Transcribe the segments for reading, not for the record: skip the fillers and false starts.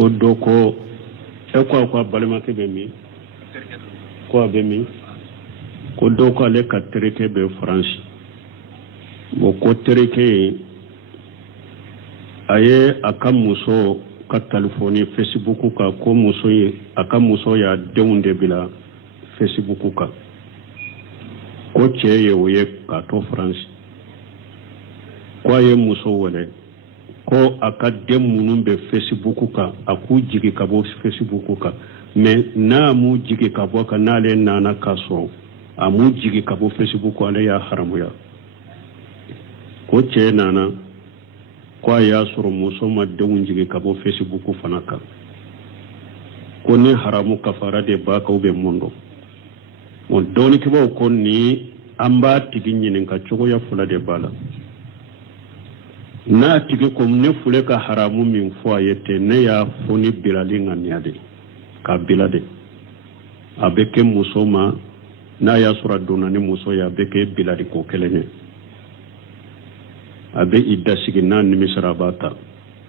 ko doko e ko balma ke be mi ko be mi ko doko ale ka traité be France bo ko traité aye aka muso ka telefoni Facebook ka ko muso ye aka muso ya deunde bila Facebook ka ko ceye oye ka to France ko aye muso wale ko aka dem munun be Facebook ka aku jigi ka bo Facebook ka mais na mu jigi ka bo ka nale nana kaso amu jigi ka bo Facebook ale ya haramu ya ko ce nana ko ya suru muso ma dewun jigi ka bo Facebook fana ka ko ni haramu kafara de ba ka ube mondo on doni ke bo ko ni amba tigi nyinin ka cogo ya fula de bala na tigi ko ne fule ka haramu min fo ayete ne ya foni bilali nganyade ka bilade abeke muso ma na ya sura dona ni muso ya beke bilali ko kelene abe idda sigi na nimisara bata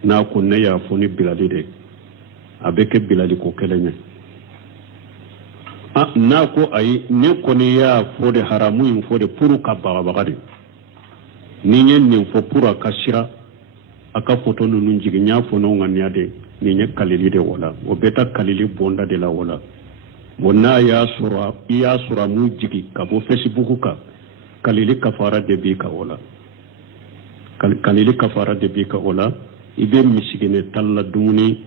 na ko ne ya foni bilali de abeke bilali ko kelene na ko ayi ne ko ne ya fo de haramu in fo de puru ka bagade ni nye ni fo pura kashira aka foto nunu njigi nya fo no ngania de ni nye kalili de wala o beta kalili bonda de la wala wona ya sura mu jigi ka bo Facebook ka kalili kafara de bi ka wala kalili kafara de bi ka wala ibe misigene talla dumuni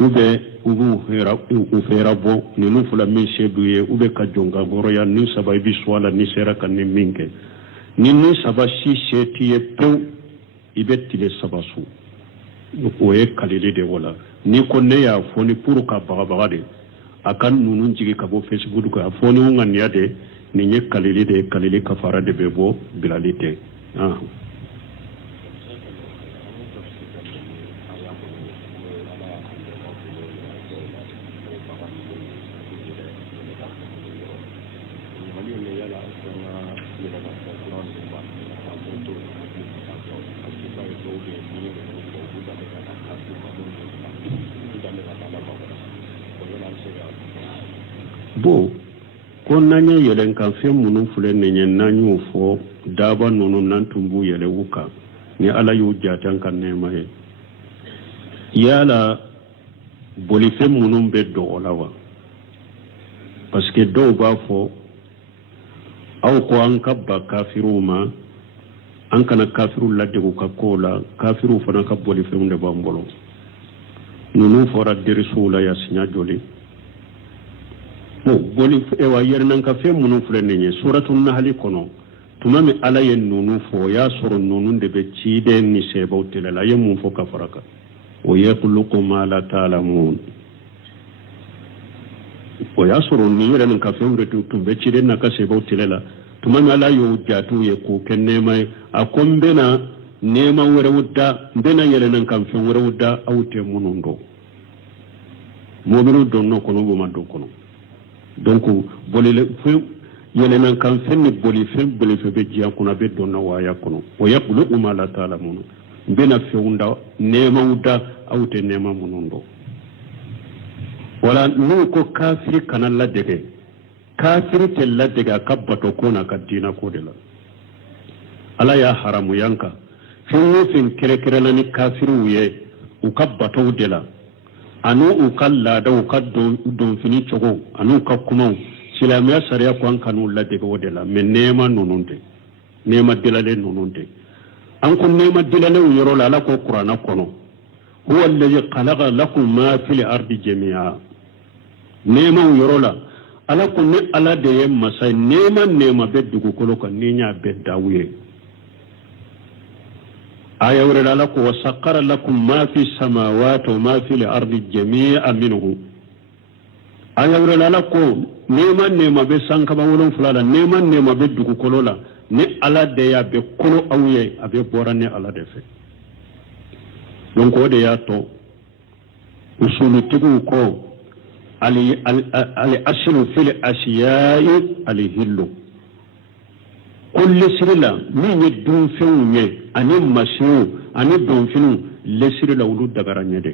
ube ubu fera bo ni nu fula min seduye ube ka jonga goro ya ni sabai bi swala ni sera kan ni minke ni saba si setiye pew ibetile sabasu oye kalili de wala ni ko ne ya foni pour ka baga de akan nunun jigi ka bo Facebook ka foni ngan ya de ni nye kalili kafara de bebo bilalite bo ko nanye yelen kan fe munun fule nenye nanyu fo daba nunu nantumbu yele wuka ni ala yu jatan kan nema he yala boli fe munun be do olawa parce que do ba fo aw ko an kabba kafiru ma an kana kafiru ladde ko kakola kafiru fana ka boli fe munde bambolo nunu fora derisula ya sinya joli boli ewa yernan ka fe munun fule nenye suratul nahl kono tumami ala yen nunu fo ya soro nunun de be cide ni sebo telela ye mun fo kafaraka o yaqluqu ma la ta'lamun o ya soro ni yernan ka fe unde tumbe cide na ka sebo telela tumami ala yo jatu ye ko kenne mai akombena nema wore wudda bena yernan kan fe wore wudda awte munundo mobiru donno kono bo maddo kono donc bolile fe yelenan kan fenni boli fe be jiya kuna be donna waya kono o yaqulu ma la ta'lamun bena feunda nema wuda awte nema munundo wala nu ko kafiri kana ladege kafiri te ladege kabbato kona kadina ko de la ala ya haramu yanka fin kere lani kafiru ye ukabbato de la anu ukalla da ukaddo don fini chogo anu kakuma silamiya sariya ko an kanu ladde go de la men nema nononde nema dilale nononde an kun nema dilale yoro la la ko qur'ana kono huwa alladhi khalaqa lakum ma fil ardi jami'a nema yoro la ala kun ne ala de yemma sai nema beddugo kolo kan ninya bedawuye aya wurala lakum wa saqqara lakum ma fi samawati wa ma fi al-ardi jami'an minhu aya wurala lakum nema be sanka ba wolon fulala nema be dugu kolola ne ala de ya be kolo awye abe borane ala de fe donc o de ya to usulu tigu ko ali aslu fil ashiya'i ali hillu kulli sirila min yedun fewunye ani mashu ani donfinu lesirila wulu dagaranye de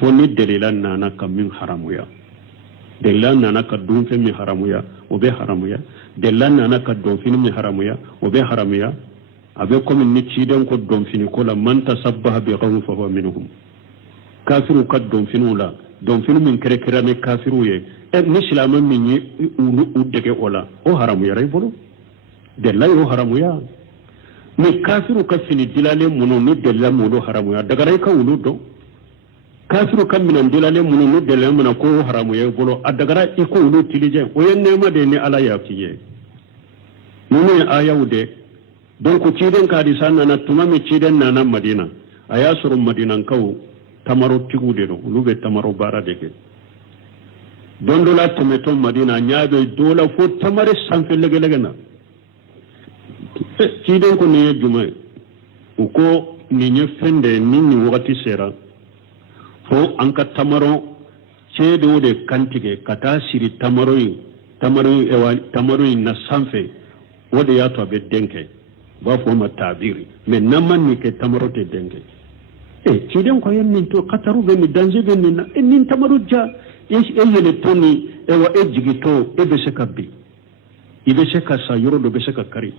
foni delila nana ka min haramuya delila nana ka dunfe min haramuya o be haramuya delila nana ka donfini min haramuya o be haramuya abe komi ni ciden ko donfini ko la man tasabbaha bi qawmin fa huwa minhum kafiru ka donfini la donfini min kere kere ne kafiru ye ni silama min yi u dege ola o haramuya ray bolo delila yo haramuya ni kafiru ka fini dilale muno ni delila mulo haramuya daga ray ka wulu do kafiru kan minan dilale munu no dele mana ko haramu ye bolo adagara iko wulu tilije o yen nema de ni ala ya fiye nunu ayawde donc ciden ka di sanna na tuma mi ciden na na madina aya suru madina kaw tamaro tigude do lube tamaro bara deke dondo la tometon madina nyaabe dola fo tamare sanfe lege lege na ciden ko ne juma uko ni nyefende ni wakati sera fo an ka tamaro ceedo de kantige kata siri tamaro na sanfe wode ya to be denke ba fo ma tabiri mais naman ni ke tamaro te denke ciden ko yen min to kataru be mi danje be ni na nin tamaro ja yele toni wa jigito be se kabbi ibe se ka sa yoro do be se ka kari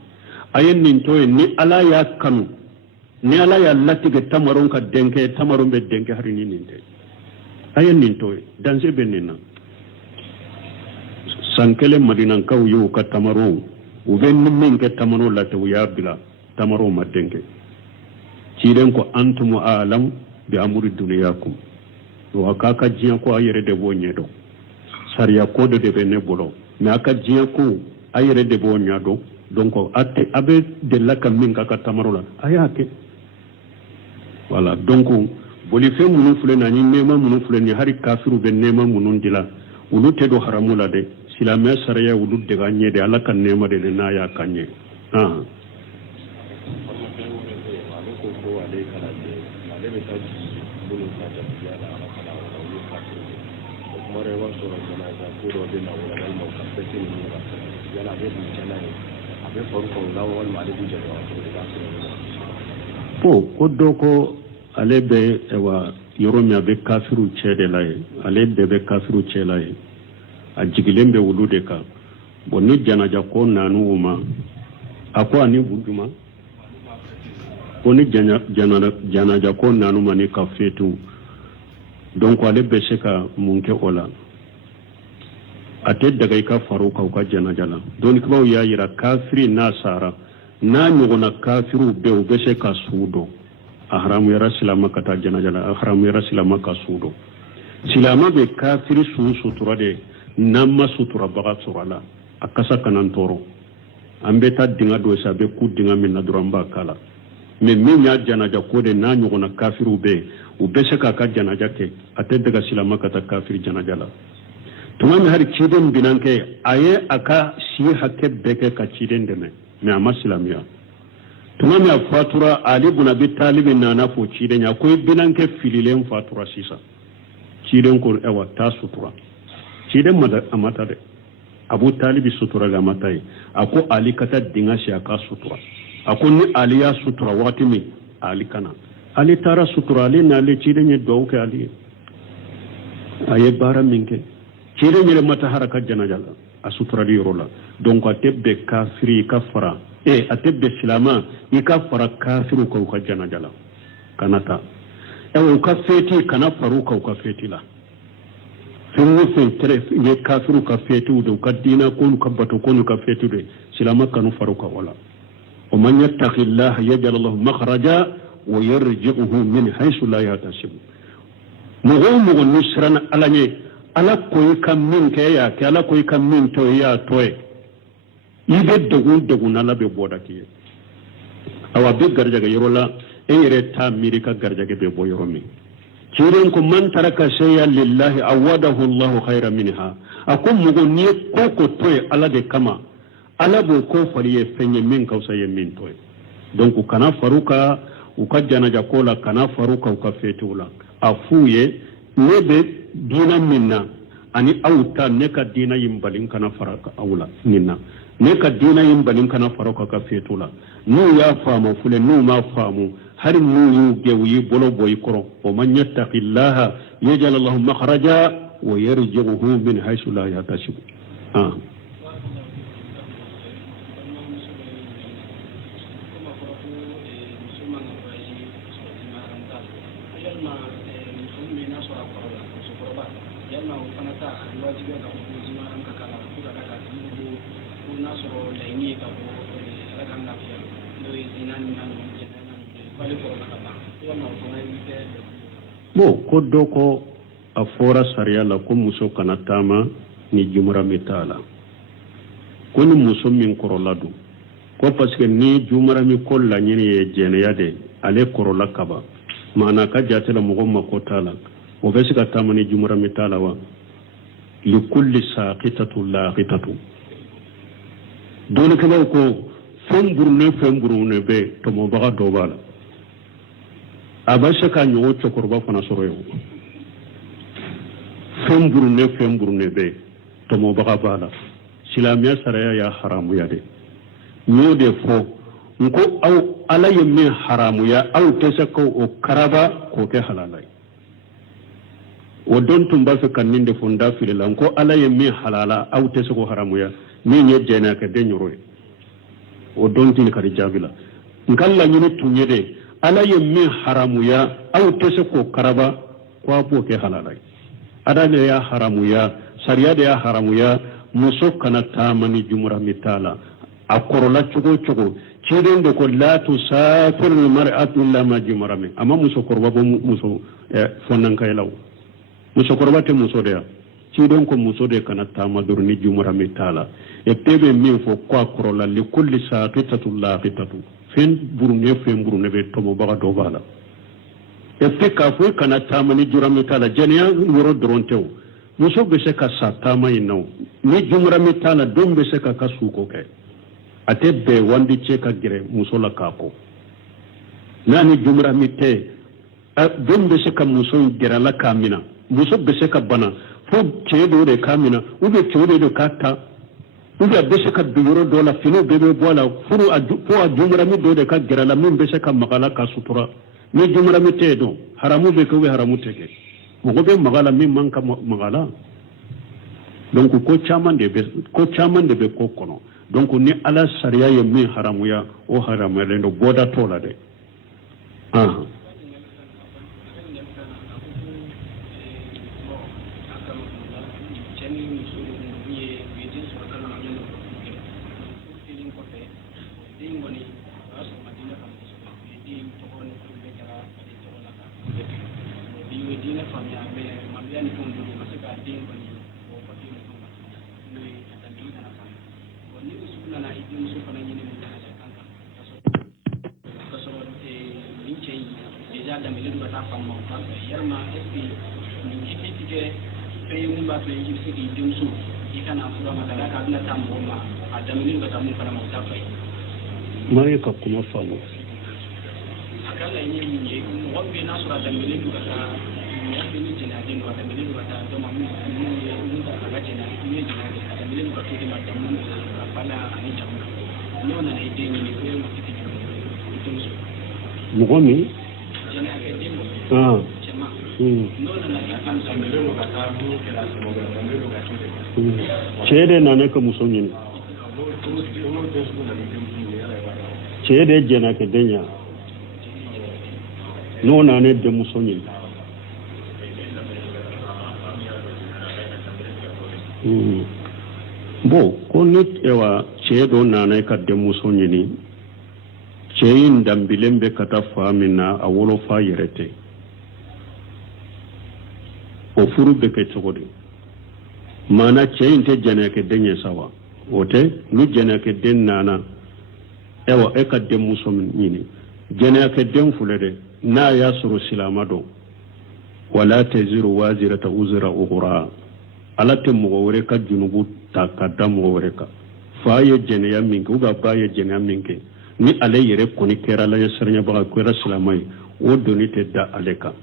ayen nin to ni ala ya kanu ni ala ya latige tamaron ka denke tamaron be denke hari ni ninte ayen nin to danse be nina sankele madina kaw yo ka tamaro u be min ke tamaro la to ya bila tamaro ma denke ciiden ko antum alam bi amuri dunyakum to akaka jiya ko ayere de bonye do sariya ko de be ne bolo me aka jiya ko ayere de bonya do donc atte abe de la kam min ka tamaro la ayake voilà donc boli fe munu fule na ni nema munu fule ni hari kafiru be nema munu dila ulu te do haramula de silame sariya ulu de ganye de ala kan nema de na ya kanye ko doko ale be ewa yoromi abe kafiru cede laye ale be kafiru cede laye a jigilen be wulude ka bon ni janaja ko nanu uma ako ani wuduma ko ni janaja ko nanu mani ka fetu donc ale be se ka munke ola ate daga ka faruka ka janaja la donc ba ya yira kafiri nasara na nyogona kafiru be se ka sudo ahramu yara silama kata janajala ahramu yara silama ka sudo silama be kafiri sutura de namma sutura baga surala akasa kanan toro ambe ta dinga do sabe ku dinga min na duramba kala me min ya janaja ko de na nyogona kafiru be u be se ka janaja ke ate daga silama kata kafiri janajala tuma mi har ciden binanke aye aka si hakke beke ka ciden deme me amma silamiya tuma mi fatura ali ibn abi talib nana fo ciden ya ko binanke fililen fatura sisa ciden ko ewa ta sutura ciden mada amata de abu talib sutura ga matai ako ali kata dinga shi aka sutura ako ni ali ya sutura wati mi ali kana ali tara sutura ali na le ciden ye do ke ali aye bara minke ciden ye mata haraka janajala a sutura di rola donc atebbe kafiri kafara atebbe silama ikafara kafiru ko ka janajala kanata ewo ka feti kana faru ko ka feti la fimu fe tere ye kafiru ka feti do ka dina ko ka bato ko ka feti de silama kanu faru ka wala o man yattaqillaha yaj'al lahu makhraja wa yarji'uhu min haythu la yahtasib mugo nusran alanye ala koy kam min ke ya ke ala koy kam min to ya toy ibe dogun ala be boda ki awa be garja ga yorola e yere ta mirika garja ga be bo yoromi ciren ko man taraka shay'an lillahi awadahu Allahu khayran minha akum mugo ni ko toy ala de kama ala bo ko fariye fenye min kausa ye min toy donc kana faruka ukajana jakola kana faruka ukafetula afuye nebe dina minna ani auta neka dina yimbalin kana faraka awla ninna neka dina yimbalin kana faraka ka fetula nu ya famu fule nu ma famu hari nuyu gewyi bolo boy koro o man yattaqillaha yaj'al lahu makhraja wa yarzuquhu min haythu la yahtasib bo ko doko a fora sariya la ko muso kana tama ni jumra mitala ko ni muso min korola du ko parce que ni jumra mi kolla nyini ye jeneya de ale korola kaba mana ka jatela mo ma ko tala o be sika tama ni jumra mitala wa li kulli saqitatu laqitatu dole kala ko femburne be to mo baga do bala abasha ka nyo chokorba fana soro yo femburne be to mo baga bala silamiya saraya ya haramu ya de nyo de fo nko aw ala yemme haramu ya aw tesa ko o karaba ko ke halalai o don tumba fe kanninde fonda filila nko ala yemme halala aw tesa ko haramu ya ni nye jena ka de nyoro o don tin kari jabila nkalla nyini tunyede ala yemme haramu ya aw tesa ko karaba ko bo ke halalai ada ne ya haramu ya sariya de ya haramu ya muso kana tamani jumra mitala akorola chogo ceden de ko la tusafir al mar'atu illa ma jumra min amma muso korba bo muso fonnan kay law muso korba te muso de ceden ko muso de kana tamadur ni jumra mitala e tebe min fo ko akorola li kulli saqitatu laqitatu fen burune be tomo baga do bala e te ka fo kana tamani jumra mitala jeniya woro drontew muso be se ka satama ino ni jumra mitala dum be se ka kasuko ke ate be wandi che ka gire muso la kako nani jumra mite dum be se ka muso gira la kamina muso be se ka bana fo che do de kamina ube che do kata ube be se ka duro do la fino be bola furu fo jumra mi do de ka gira la min be se ka magala ka sutura ni jumra mite do haramu be ko we haramu teke mo be magala min man ka magala donc ko chaman de be ko kono donc ni ala sariya ye min haramuya o haramale ndo boda tola de mari ka kuma famu akalla yin yin wabbe na sura da milidu ka wabbe ni jina din wa da milidu ka da mamu mun da ka jina ni jina da milidu ka to ma da mun ka fala ani jamu no na ne din ni ko mu titi tun su mu gomi jina ke din jama no na ne kan sa milidu ka ta do ke la mo ga milidu ka to cede na ne ka musonyin cede jena ke denya no na ne de musonyin bo ko nit ewa cedo na ne ka de musonyini ceyin dambilembe kata famina a wolo fa yerete o furu be ke togodi mana ceyin te jena ke denya sawa wote nu jena ke den nana ewa e ka den muso nyini jena ke den fulede na ya suru silamado wala taziru wazirata uzra ukhra ala te mo wore ka junubu takadam wore ka fa ye jena ya minke uga ba ye jena minke ni ale yere koni kera la yasrnya ba ko raslamai o doni te da aleka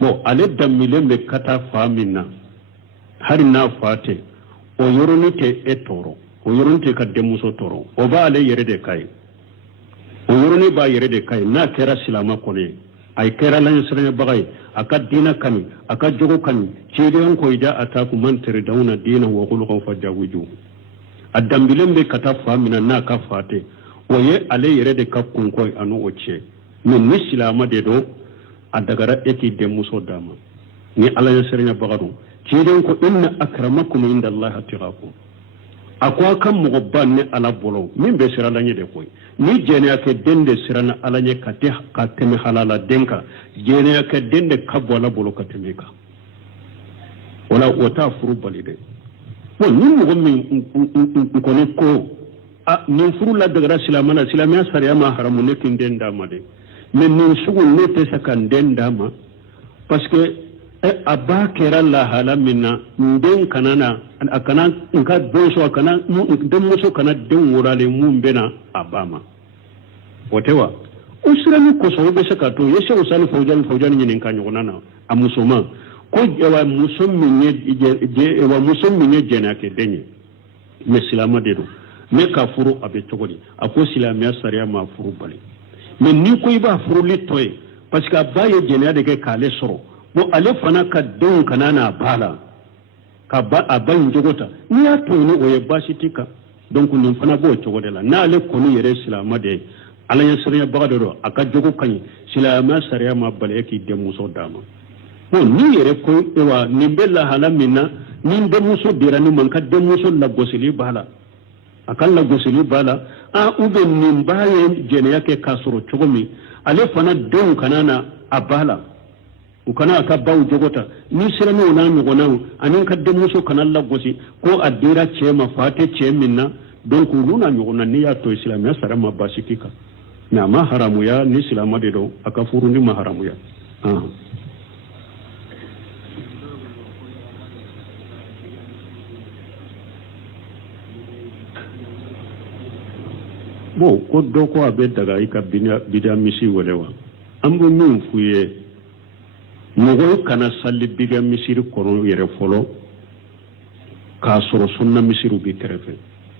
bo ale damile me kata famina har na fate o yoroni te etoro o yoronte ka demuso toro o ba ale yere de kai o yorone ba yere de kai na kera silama kone ay kera lan sirnya bagay aka dina kan aka jogo kan cede ko ida ataku man tere dauna dina wa khuluqan fajawiju adambilen be kata famina na ka fate oye ale yere de kakkun koy anu oce min ni silama de do adagara eti de muso dama ni ala ya sirnya bagadu cede ko inna akramakum inda allah atqakum akwa kan mugabban ne ala bolo min be sira lanye de koy ni jene ake dende sirana ala nye ka teme halala denka jene ake dende kabwala bolo ka teme ka wala wata furu balide wo ni mugo min kone ko ni furu la daga silamana silamya sariya ma haramu ne kin denda ma de mais ni sugu ne te sakan denda ma parce que abba kera la hala minna den kanana akana nka bonso akana den muso kana den wurale mun bena abama wotewa usrani ko so be saka to yeshe usani fawjan nyinin kan yonana a musoma ko ewa musommi jena ke denye me silama dedo me ka furu abe togodi ako silamiya sariya ma furu bali me ni ko iba furu litoy parce que abaye jena de ke kale soro bo ale fana ka don kanana bala ka ba aban jogota ni ya to ni oye basitika donc ni fana bo togodela na ale ko ni yere silama de ala ya sariya bagado aka jogo kan silama sariya ma bale ki de muso dama bo ni yere ko ewa ni bella halamina ni de muso dirani man ka de muso la gosili bala akan la gosili bala ube ni baye jene yake kasoro chogomi ale fana don kanana abala ukana aka bawu jogota ni sirano na nyogona anin ka de muso kana la gosi ko adira chema fate cheminna donc luna nyogona ni ya to islamia sarama basikika na ma haramu ya ni silama de do aka furu ni ma haramu ya bo ko do ko abe daga ika bidia misi walewa ambo min fuye mogo kana salli biga misiri kono yere folo ka soro sunna misiru bi kerefe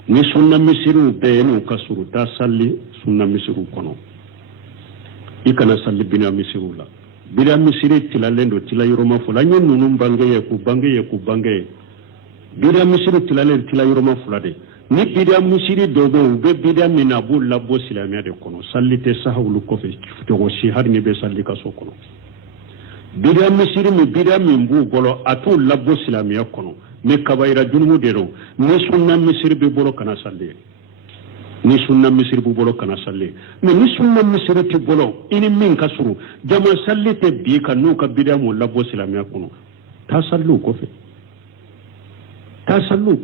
ni sunna misiru be no ka suru da salli sunna misiru kono ikana salli bina misiru la bidia misiri tilalendo tilayuroma fola nyen nunum bangaye ku bangaye bidia misiru tilalendo tilayuroma fola de ni bidia misiri dogo be bidia minabu labo silamia de kono salli te sahawlu ko fe to shi har ni be salli ka so kono bidia misiri mi bidia mimbu bolo atu labo silamia kono me kabaira junumu dero ni sunna misiri be bolo kana salli ni sunna misiri bu bolo kana salli me ni sunna misiri ti bolo ini min kasuru jama salli te bi kanu ka bidia mo labo silamia kono ta sallu ko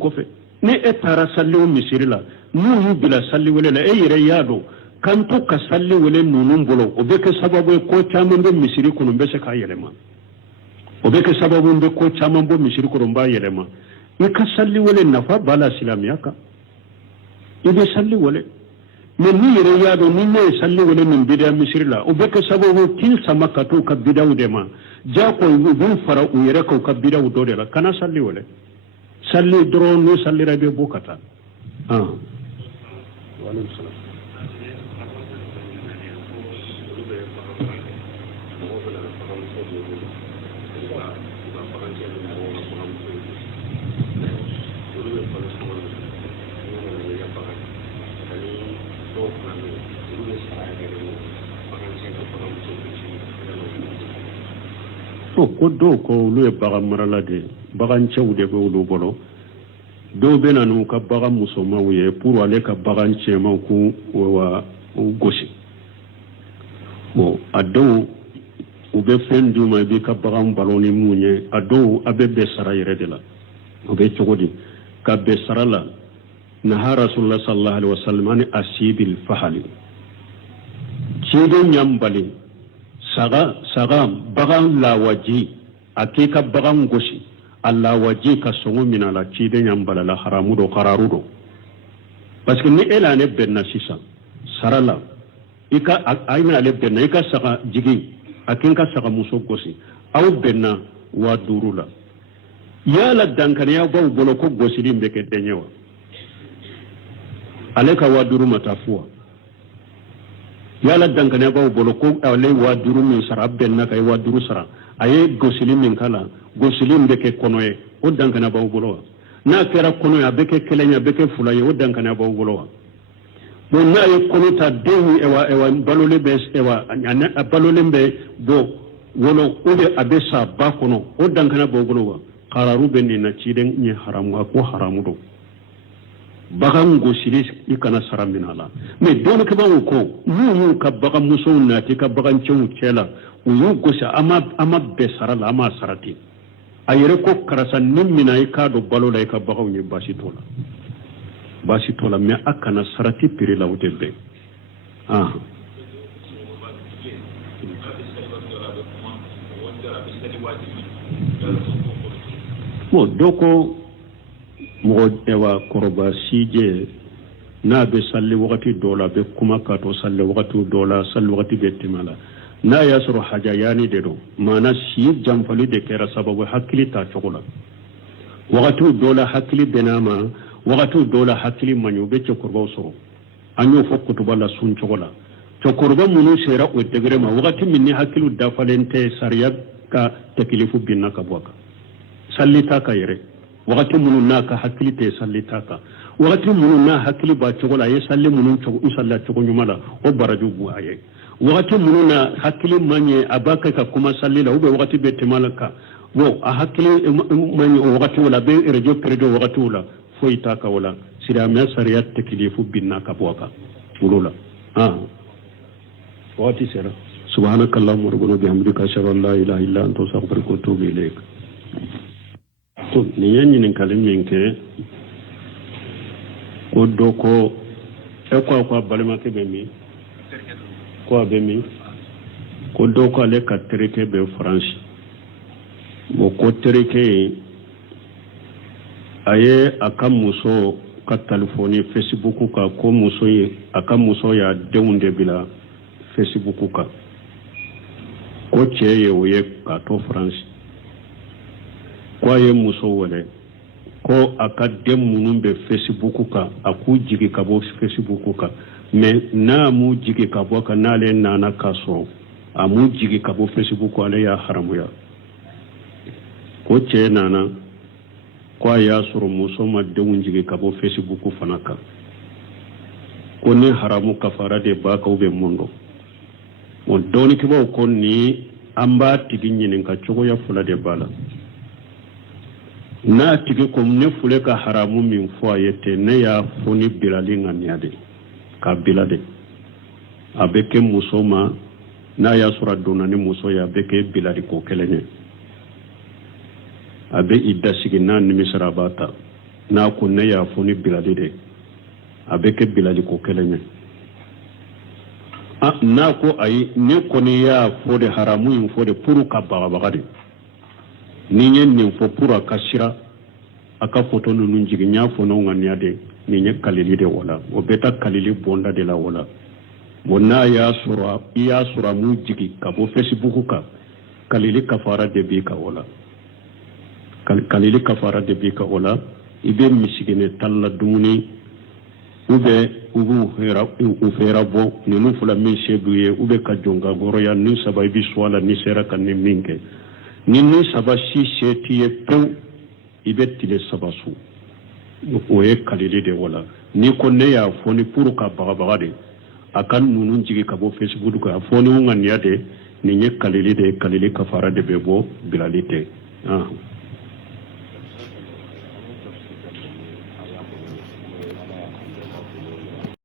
fe ne etara salli o misiri la nu bila salli wele la yere yado kanto ka salli wele nunun bolo o be ke sababu ko chaman be misiri kono be se ka yelema o be ke sababu be ko chaman bo misiri kono ba yelema ni ka salli wele nafa bala silamiya ka ibe salli wele me ni yere yado ni ne salli wele min bidia misiri la o be ke sababu kin samaka to ka bidaw de ma ja ko bu fara u yere ko ka bidaw do de la kana salli wele salli drone no salli rabe bokata walaikum salam ko do ko lu e baga marala de bagan cew de be lu bolo do be nanu ka baga musoma wuye pour aller ka bagan cema ku wa gosi bo ado u be fen duma be ka bagan baloni munye ado abe be sara yere de la o be cogodi ka be sara la na rasulullah sallallahu alaihi wasallam ani asibil fahali cido nyambali saga bagan lawaji akeka bagan gosi Allah waji ka songo minala cido nyambala la haramu do qararu do parce que ni ela ne benna sisa sarala ika ayna le benna ika saga jigi akinka saga muso gosi aw benna wa durula yala dankane ya baw bolo ko gosi limbe ke denyewa aleka wa duru matafuwa yala dankane ba bolo ko ale wa duru min sara benna kay wa duru sara aye gosili min kala gosili mbeke konoye o dankane ba bolo na kera konoye abeke kelenya beke fulaye o dankane ba bolo bon na ye konota dehu ewa balole be ewa balole be bo wolo ode abesa ba kono o dankane ba bolo qararu benni na ciden ni haramu ko haramu do bagan gosili ikana sara min ala mais don ke bawo ko mu ka bagan muso nati ka bagan cewu cela uyu gosa ama be sara la ama sarati ayere ko karasa nimmina ka do balo la ka bagaw ni basi tola mais akana sarati piri la wutebe mo doko mo ewa koroba sije na be salli wakati dola be kuma ka to salli wakati dola salli wakati be timala na yasru haja yani de do mana si jamfali de kera sababu hakili ta chokola wakati dola hakili benama wakati dola hakili manyu be chokorba so anyo fokkutu bala sun chokola chokorba munu sera o degre ma wakati minni hakilu dafalente sariya ka takilifu binna ka bwaka salli ta ka yere wakati munu naka hakili te salli ta ka wakati munu na hakili ba chokola ye salli munu chogo usalla chogo nyumala o baraju bu aye wakati munu na hakili manye abaka ka kuma salli la ube wakati be temalaka wo a hakili manye wakati wala be rejo perdo wakati wala foi ta ka wala sira me sariya takilifu binna ka bwaka ulula wakati sera subhanakallahumma rabbana bihamdika ashhadu an la ilaha illa anta astaghfiruka wa atubu ilaik to ni yanyi nin kalimin ke ko doko ko balima ke be mi ko be mi ko doko ale ka tereke be France mo ko tereke aye akam muso ka telefoni Facebook ka ko muso ye akam muso ya deunde bila Facebook ka ko cheye oye ka to France ko ye muso wale ko akadem munun be Facebook ka aku jigi ka bo Facebook ka mais na mu jigi ka bo ka nale nana kaso amu jigi ka bo Facebook ale ya haramu ya ko che nana ko ya suru muso ma de un jigi ka bo Facebook fanaka ko ne haramu kafara de ba ka ube mondo on doni ke bo ko ni amba tiginyi nin ka chogo ya fula de bala na tigi ko ne fule ka haramu min fo ayete ne ya foni bilali nganyade ka bilade abeke musoma na ya sura dona ni muso ya beke bilali ko kelenye abe idda sigina ni misrabata na ko ne ya foni bilali de abeke bilali ko kelenye na ko ay ne ko ni ya fo de haramu min fo de puru ka bagade ni nyen ni fo pura kashira aka foto nunu jigi nya fo no ngania de ni nye kalili de wala o beta kalili bonda de la wala wona ya sura mu jigi ka bo Facebook ka kalili kafara de bi ka wala kalili kafara de bi ka wala ibe misigene talla dumuni ube ubu fera bo ni nu fula min sheduye ube ka jonga goro ya ni sabai bi swala ni sera kan ni minke nini sabashi shetiye pen ibetile sabasu oye kalili de wala ni konne ya foni puru ka bagade akan nunun jigi ka bo Facebook ka foni ngania de ni nye kalili de kalili kafara de bebo bilalite